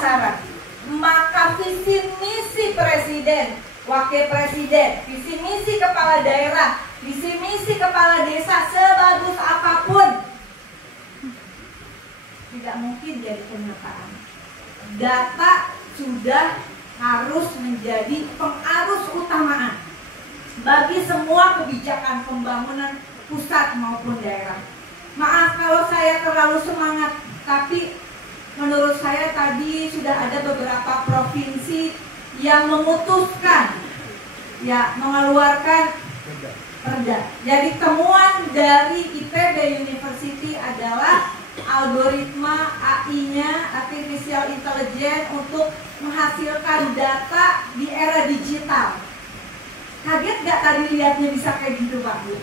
pemasaran. Maka visi misi presiden, wakil presiden, visi misi kepala daerah, visi misi kepala desa sebagus apapun tidak mungkin jadi kenyataan. Data sudah harus menjadi pengarus utamaan bagi semua kebijakan pembangunan pusat maupun daerah. Maaf kalau saya terlalu semangat, tapi menurut saya tadi sudah ada beberapa provinsi yang memutuskan ya mengeluarkan perda. Jadi temuan dari IPB University adalah algoritma AI-nya, artificial intelligence, untuk menghasilkan data di era digital. Kaget gak tadi lihatnya bisa kayak gitu Pak Bu?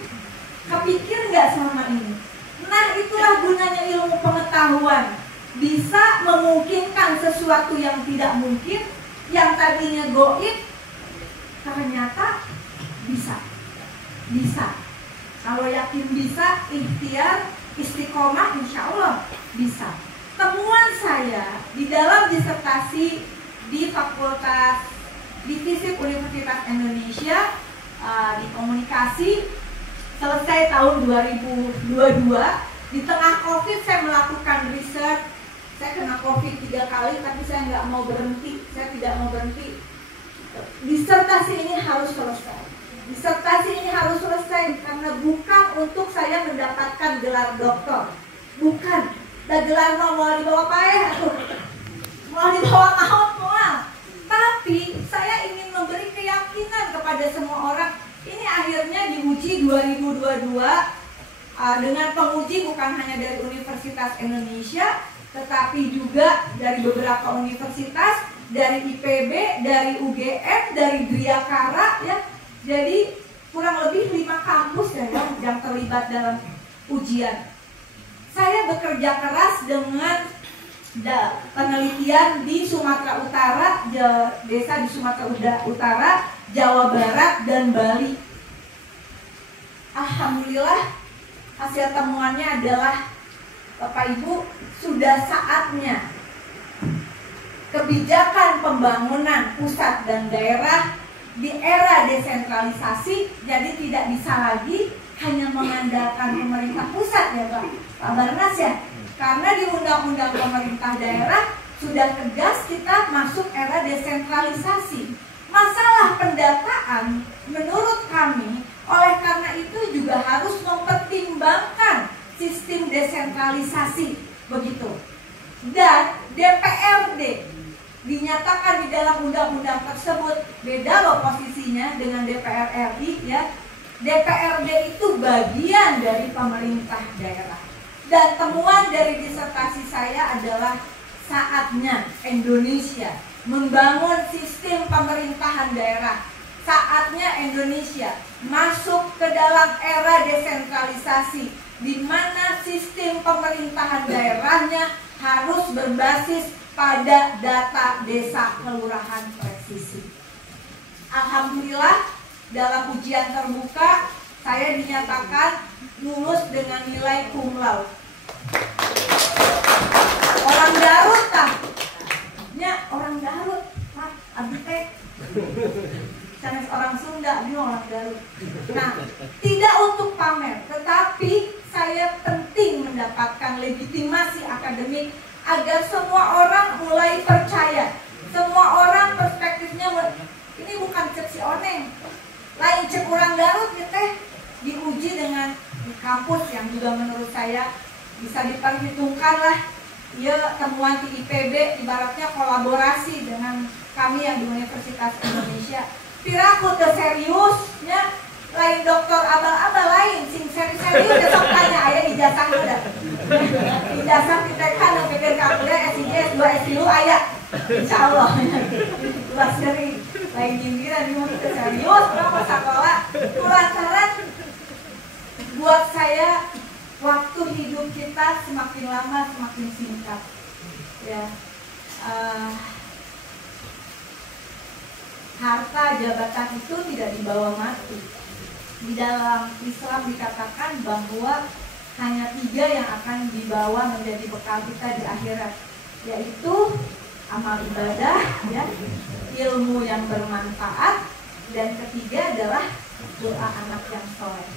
Kepikir gak selama ini? Nah itulah gunanya ilmu pengetahuan. Bisa memungkinkan sesuatu yang tidak mungkin, yang tadinya goib ternyata bisa. Bisa. Kalau yakin bisa, ikhtiar, istiqomah, insya Allah bisa. Temuan saya di dalam disertasi di Fakultas Divisi Universitas Indonesia di komunikasi selesai tahun 2022. Di tengah COVID saya melakukan riset. Saya kena COVID 3 kali, tapi saya nggak mau berhenti. Saya tidak mau berhenti. Disertasi ini harus selesai. Disertasi ini harus selesai karena bukan untuk saya mendapatkan gelar doktor, bukan. Dan gelar mau dibawa paeh atau mau dibawa mahal. Tapi saya ingin memberi keyakinan kepada semua orang. Ini akhirnya diuji 2022 dengan penguji bukan hanya dari Universitas Indonesia, tetapi juga dari beberapa universitas, dari IPB, dari UGM, dari Driakara ya. Jadi kurang lebih 5 kampus ya, yang terlibat dalam ujian. Saya bekerja keras dengan penelitian di Sumatera Utara, desa di Sumatera Utara, Jawa Barat, dan Bali. Alhamdulillah hasil temuannya adalah Bapak Ibu, sudah saatnya kebijakan pembangunan pusat dan daerah di era desentralisasi, jadi tidak bisa lagi hanya mengandalkan pemerintah pusat ya Pak Barnas ya. Karena di Undang-Undang Pemerintah Daerah sudah tegas kita masuk era desentralisasi. Masalah pendataan menurut kami oleh karena itu juga harus mempertimbangkan sistem desentralisasi begitu. Dan DPRD dinyatakan di dalam undang-undang tersebut, beda loh posisinya dengan DPR RI ya. DPRD itu bagian dari pemerintah daerah. Dan temuan dari disertasi saya adalah saatnya Indonesia membangun sistem pemerintahan daerah. Saatnya Indonesia masuk ke dalam era desentralisasi, di mana sistem pemerintahan daerahnya harus berbasis pada data desa kelurahan presisi. Alhamdulillah dalam ujian terbuka saya dinyatakan lulus dengan nilai cum laude. Orang Garut tah, nya orang Garut, Pak, abdi teh sanes orang Sunda, dia orang Garut. Nah, tidak untuk pamer, tetapi saya penting mendapatkan legitimasi akademik agar semua orang mulai percaya, semua orang perspektifnya ini bukan cek si oneng, lain cek orang Garut ya teh, diuji dengan di kampus yang juga menurut saya bisa diperhitungkan lah. Ya temuan di IPB ibaratnya kolaborasi dengan kami yang di Universitas Indonesia. Piraku teu seriusnya, lain dokter abal-abal lain sing serius besok tanya aya ijazah udah. Ijazah kita kan pikir kuliah S3, S2, S3 aya. Insyaallah. Luas dari lain jingiran di mun teu serius berapa sekolah. Kulantaran buat saya waktu hidup kita semakin lama semakin singkat. Ya. Harta jabatan itu tidak dibawa mati. Di dalam Islam dikatakan bahwa hanya 3 yang akan dibawa menjadi bekal kita di akhirat, yaitu amal ibadah, ya, ilmu yang bermanfaat, dan ketiga adalah doa anak yang soleh.